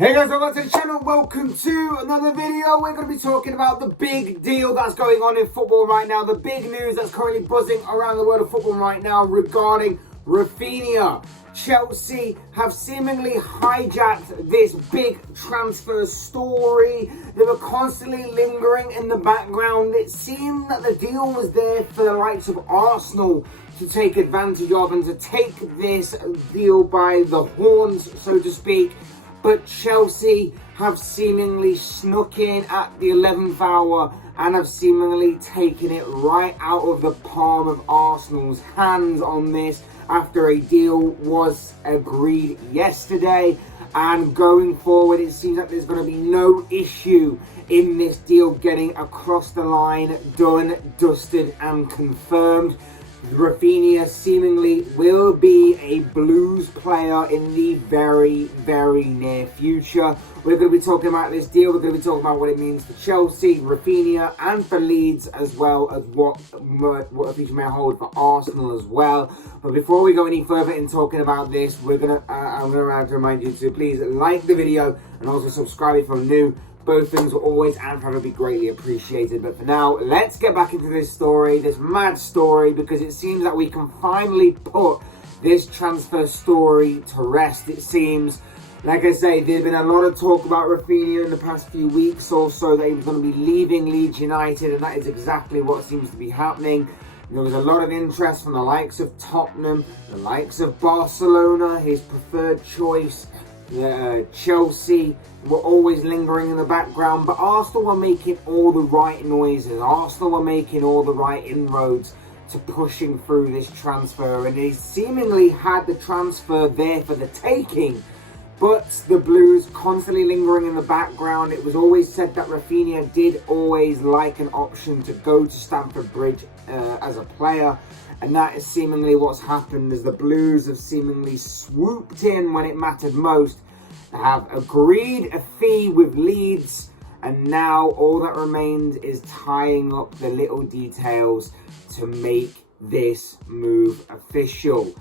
Hey guys, welcome to the channel. Welcome to another video. We're going to be talking about the big deal that's going on in football right now. The big news that's currently buzzing around the world of football right now regarding Raphinha. Chelsea have seemingly hijacked this big transfer story. They were constantly lingering in the background. It seemed that the deal was there for the likes of Arsenal to take advantage of and to take this deal by the horns, so to speak. But Chelsea have seemingly snuck in at the 11th hour and have seemingly taken it right out of the palm of Arsenal's hands on this after a deal was agreed yesterday. And going forward, it seems like there's going to be no issue in this deal getting across the line, done, dusted and confirmed. Raphinha seemingly will be a Blues player in the very, very near future. We're going to be talking about this deal. We're going to be talking about what it means for Chelsea, Raphinha, and for Leeds, as well as what the future may hold for Arsenal as well. But before we go any further in talking about this, I'm going to have to remind you to please like the video and also subscribe if you're new. Both things will always and forever be greatly appreciated. But for now, let's get back into this story, this mad story, because it seems that we can finally put this transfer story to rest, it seems. Like I say, there's been a lot of talk about Raphinha in the past few weeks or so that he was going to be leaving Leeds United, and that is exactly what seems to be happening. There was a lot of interest from the likes of Tottenham, the likes of Barcelona, his preferred choice. Chelsea were always lingering in the background, but Arsenal were making all the right noises. Arsenal were making all the right inroads to pushing through this transfer, and they seemingly had the transfer there for the taking. But the Blues constantly lingering in the background. It was always said that Raphinha did always like an option to go to Stamford Bridge as a player. And that is seemingly what's happened, as the Blues have seemingly swooped in when it mattered most. They have agreed a fee with Leeds, and now all that remains is tying up the little details to make this move official.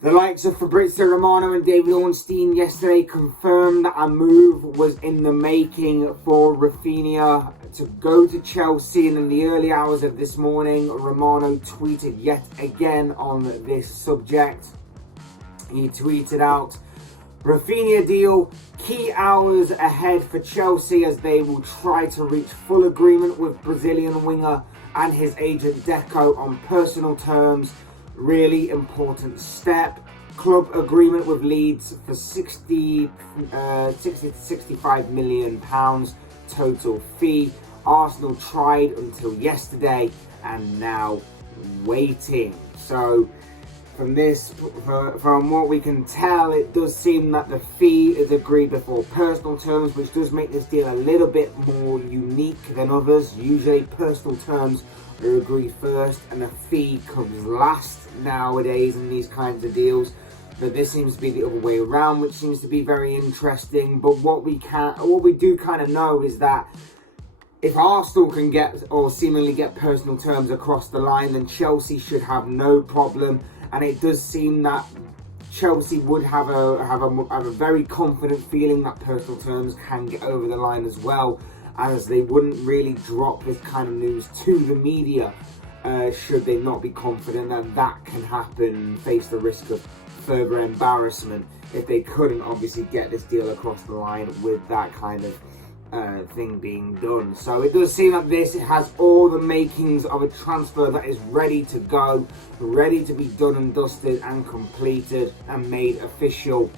The likes of Fabrizio Romano and David Ornstein yesterday confirmed that a move was in the making for Raphinha to go to Chelsea, and in the early hours of this morning, Romano tweeted yet again on this subject. He tweeted out, "Raphinha deal, key hours ahead for Chelsea as they will try to reach full agreement with Brazilian winger and his agent Deco on personal terms. Really important step. Club agreement with Leeds for 60 to 65 million pounds total fee. Arsenal tried until yesterday and now waiting." So from what we can tell, it does seem that the fee is agreed before personal terms, which does make this deal a little bit more unique than others. Usually personal terms are agreed first and the fee comes last nowadays in these kinds of deals. But this seems to be the other way around, which seems to be very interesting. But what we do kind of know is that if Arsenal can get or seemingly get personal terms across the line, then Chelsea should have no problem. And it does seem that Chelsea would have a very confident feeling that personal terms can get over the line as well, as they wouldn't really drop this kind of news to the media should they not be confident that that can happen and face the risk of further embarrassment if they couldn't obviously get this deal across the line with that kind of thing being done. So it does seem like this has all the makings of a transfer that is ready to go, ready to be done and dusted and completed and made official.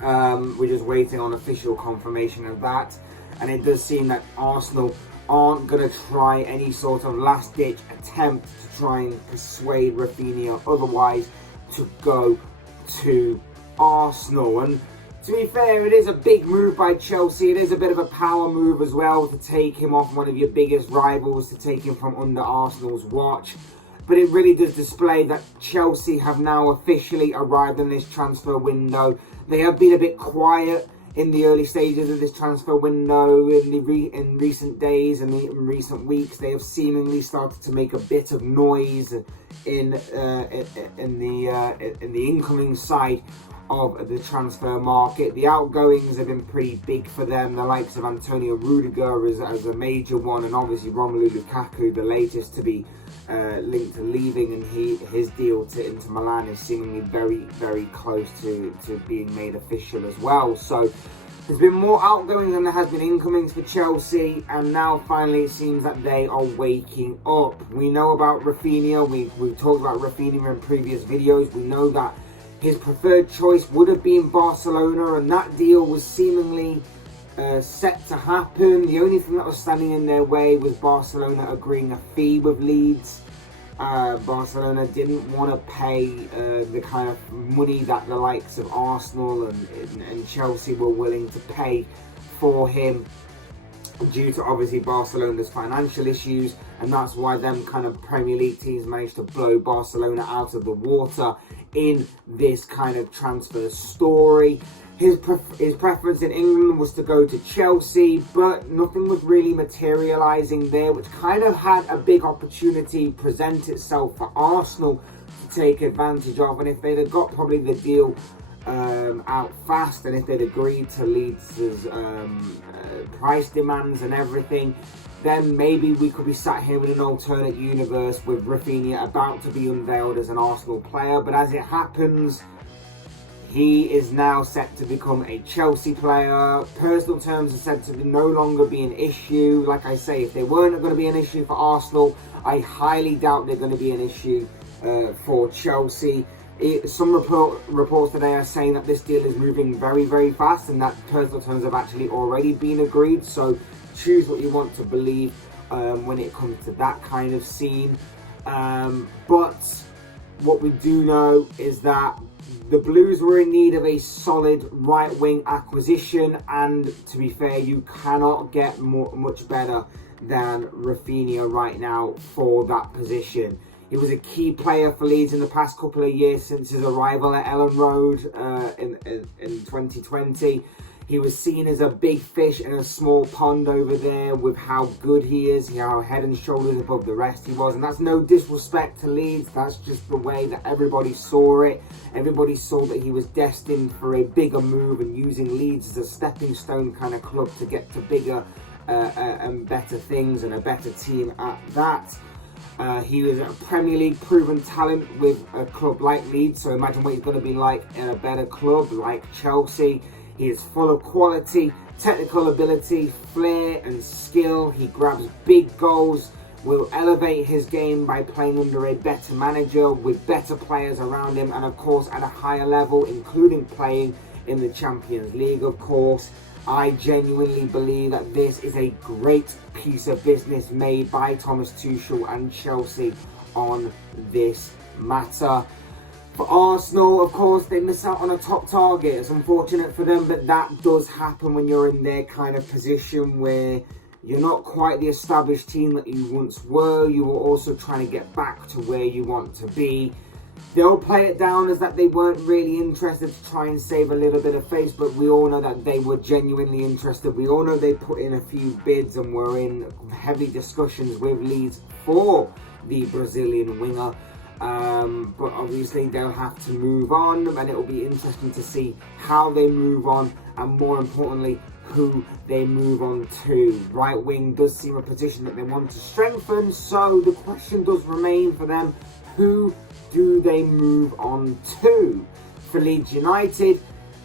We're just waiting on official confirmation of that, and it does seem that Arsenal aren't going to try any sort of last-ditch attempt to try and persuade Raphinha otherwise to go to Arsenal. And to be fair, it is a big move by Chelsea. It is a bit of a power move as well to take him off one of your biggest rivals, to take him from under Arsenal's watch. But it really does display that Chelsea have now officially arrived in this transfer window. They have been a bit quiet in the early stages of this transfer window in recent days and in recent weeks. They have seemingly started to make a bit of noise in the incoming side of the transfer market. The outgoings have been pretty big for them. The likes of Antonio Rudiger as a major one, and obviously Romelu Lukaku, the latest to be linked to leaving, and his deal to Inter Milan is seemingly very close to being made official as well. So there's been more outgoings than there has been incomings for Chelsea, and now finally it seems that they are waking up. We know about Raphinha. We've talked about Raphinha in previous videos. We know that his preferred choice would have been Barcelona, and that deal was seemingly set to happen. The only thing that was standing in their way was Barcelona agreeing a fee with Leeds. Barcelona didn't want to pay the kind of money that the likes of Arsenal and Chelsea were willing to pay for him, due to obviously Barcelona's financial issues, and that's why them kind of Premier League teams managed to blow Barcelona out of the water in this kind of transfer story. His preference in England was to go to Chelsea, but nothing was really materialising there, which kind of had a big opportunity present itself for Arsenal to take advantage of. And if they'd have got probably the deal out fast, and if they'd agreed to Leeds' price demands and everything, then maybe we could be sat here in an alternate universe with Raphinha about to be unveiled as an Arsenal player. But as it happens, he is now set to become a Chelsea player. Personal terms are said to no longer be an issue. Like I say, if they weren't going to be an issue for Arsenal, I highly doubt they're going to be an issue for Chelsea. Some reports today are saying that this deal is moving very fast, and that personal terms have actually already been agreed. So choose what you want to believe when it comes to that kind of scene. But what we do know is that the Blues were in need of a solid right-wing acquisition, and to be fair, you cannot get much better than Raphinha right now for that position. He was a key player for Leeds in the past couple of years since his arrival at Ellen Road in 2020. He was seen as a big fish in a small pond over there with how good he is, how head and shoulders above the rest he was. And that's no disrespect to Leeds, that's just the way that everybody saw it. Everybody saw that he was destined for a bigger move, and using Leeds as a stepping stone kind of club to get to bigger and better things, and a better team at that. He was a Premier League proven talent with a club like Leeds, so imagine what he's going to be like in a better club like Chelsea. He is full of quality, technical ability, flair and skill. He grabs big goals, will elevate his game by playing under a better manager with better players around him, and of course at a higher level, including playing in the Champions League, of course. I genuinely believe that this is a great piece of business made by Thomas Tuchel and Chelsea on this matter. For Arsenal, of course, they miss out on a top target. It's unfortunate for them, but that does happen when you're in their kind of position where you're not quite the established team that you once were. You were also trying to get back to where you want to be. They'll play it down as that they weren't really interested to try and save a little bit of face, but we all know that they were genuinely interested. We all know they put in a few bids and were in heavy discussions with Leeds for the Brazilian winger. But obviously they'll have to move on, and it will be interesting to see how they move on, and more importantly, who they move on to. Right wing does seem a position that they want to strengthen, so the question does remain for them: who do they move on to? For Leeds United,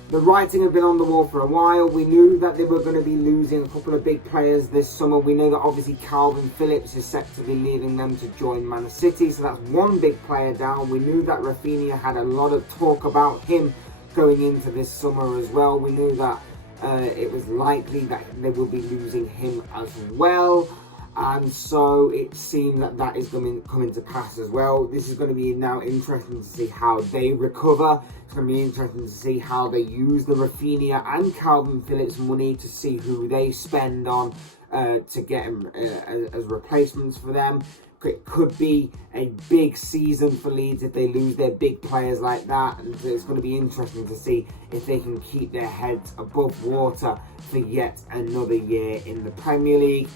the writing had been on the wall for a while. We knew that they were going to be losing a couple of big players this summer. We know that obviously Calvin Phillips is set to be leaving them to join Man City, so that's one big player down. We knew that Raphinha had a lot of talk about him going into this summer as well. We knew that it was likely that they will be losing him as well. And so it seems that that is going to come into pass as well. This is going to be now interesting to see how they recover. It's going to be interesting to see how they use the Raphinha and Calvin Phillips money to see who they spend on to get them as replacements for them. It could be a big season for Leeds if they lose their big players like that. And it's going to be interesting to see if they can keep their heads above water for yet another year in the Premier League.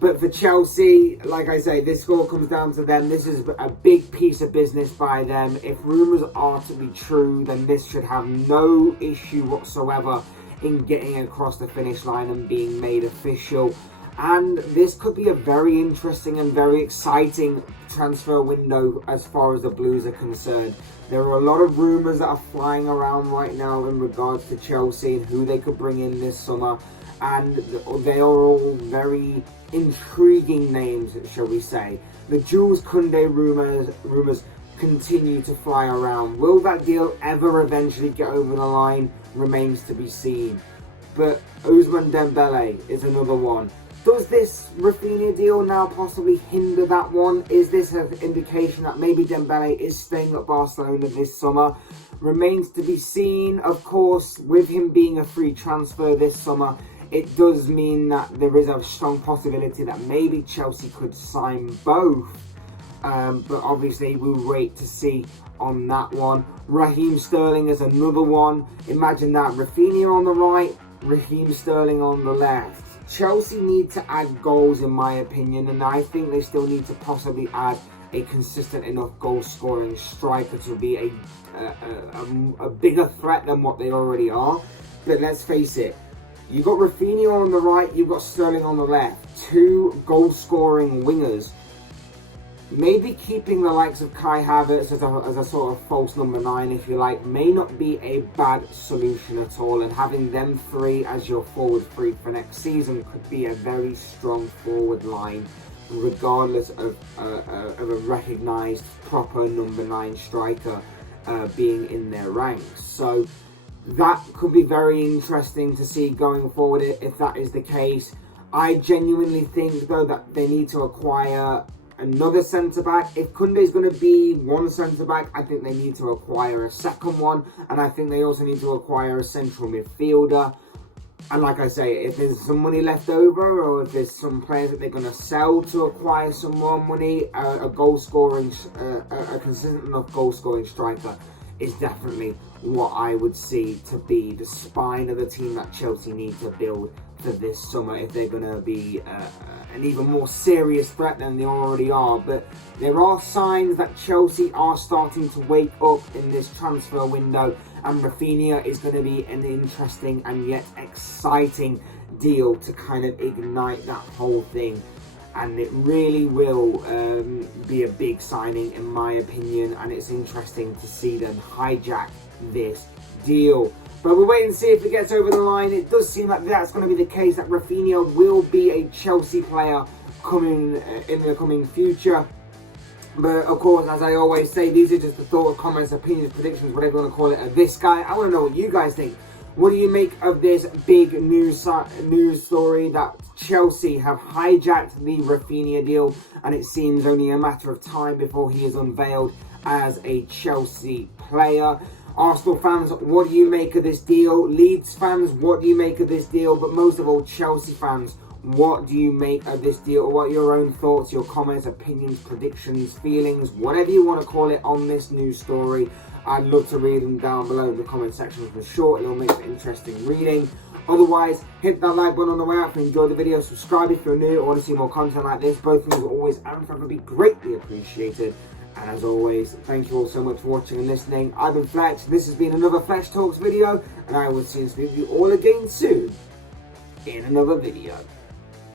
But for Chelsea, like I say, this score comes down to them. This is a big piece of business by them. If rumours are to be true, then this should have no issue whatsoever in getting across the finish line and being made official. And this could be a very interesting and very exciting transfer window as far as the Blues are concerned. There are a lot of rumours that are flying around right now in regards to Chelsea and who they could bring in this summer. And they are all very intriguing names, shall we say. The Jules Koundé rumours continue to fly around. Will that deal ever eventually get over the line? Remains to be seen. But Ousmane Dembele is another one. Does this Raphinha deal now possibly hinder that one? Is this an indication that maybe Dembele is staying at Barcelona this summer? Remains to be seen. Of course, with him being a free transfer this summer, it does mean that there is a strong possibility that maybe Chelsea could sign both. But obviously we'll wait to see on that one. Raheem Sterling is another one. Imagine that, Raphinha on the right, Raheem Sterling on the left. Chelsea need to add goals in my opinion, and I think they still need to possibly add a consistent enough goal scoring striker to be a bigger threat than what they already are. But let's face it, you've got Raphinha on the right, you've got Sterling on the left. Two goal scoring wingers. Maybe keeping the likes of Kai Havertz as a sort of false number 9, if you like, may not be a bad solution at all. And having them three as your forward three for next season could be a very strong forward line, regardless of a recognised proper number 9 striker being in their ranks. So that could be very interesting to see going forward if that is the case. I genuinely think, though, that they need to acquire another centre-back. If Koundé is going to be one centre-back, I think they need to acquire a second one. And I think they also need to acquire a central midfielder. And like I say, if there's some money left over, or if there's some players that they're going to sell to acquire some more money, a consistent enough goal-scoring striker is definitely what I would see to be the spine of the team that Chelsea need to build for this summer if they're going to be an even more serious threat than they already are. But there are signs that Chelsea are starting to wake up in this transfer window, and Raphinha is going to be an interesting and yet exciting deal to kind of ignite that whole thing. And it really will be a big signing in my opinion, and it's interesting to see them hijack this deal. But we'll wait and see if it gets over the line. It does seem like that's going to be the case, that Raphinha will be a Chelsea player coming in the coming future. But of course, as I always say, these are just the thoughts, comments, opinions, predictions, whatever you want to call it, of this guy. I want to know what you guys think. What do you make of this big news story that Chelsea have hijacked the Raphinha deal, and it seems only a matter of time before he is unveiled as a Chelsea player? Arsenal fans, what do you make of this deal? Leeds fans, what do you make of this deal? But most of all, Chelsea fans, what do you make of this deal? What are your own thoughts, your comments, opinions, predictions, feelings, whatever you want to call it on this news story? I'd love to read them down below in the comment section for sure. It'll make it interesting reading. Otherwise, hit that like button on the way out if you enjoyed the video. Subscribe if you're new or want to see more content like this. Both things are always and forever be greatly appreciated. And as always, thank you all so much for watching and listening. I've been Fletch. This has been another Fletch Talks video, and I will see you all again soon in another video.